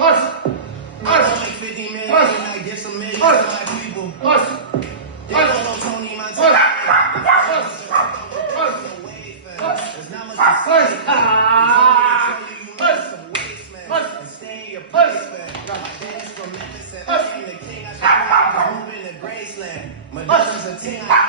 make 50 million and I get some millions to my people. They don't know Tony Montana. There's not much to say. And stay in your place, man. My dad is from Memphis and I am the king. I should be moving to Graceland. Medusa's a 10.